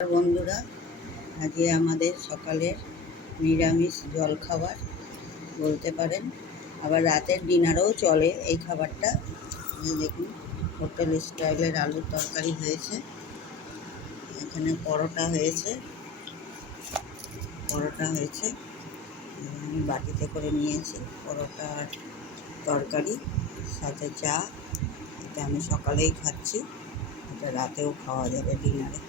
বন্ধুরা, আজকে আমাদের সকালের নিরামিষ জলখাবার বলতে পারেন, আবার রাতের ডিনারেও চলে এই খাবারটা। দেখুন, হোটেল স্টাইলের আলুর তরকারি হয়েছে, এখানে পরোটা হয়েছে। আমি বাটিতে করে নিয়েছি পরোটা আর তরকারি, সাথে চা। এটা আমি সকালেই খাচ্ছি, এটা রাতেও খাওয়া যাবে ডিনারে।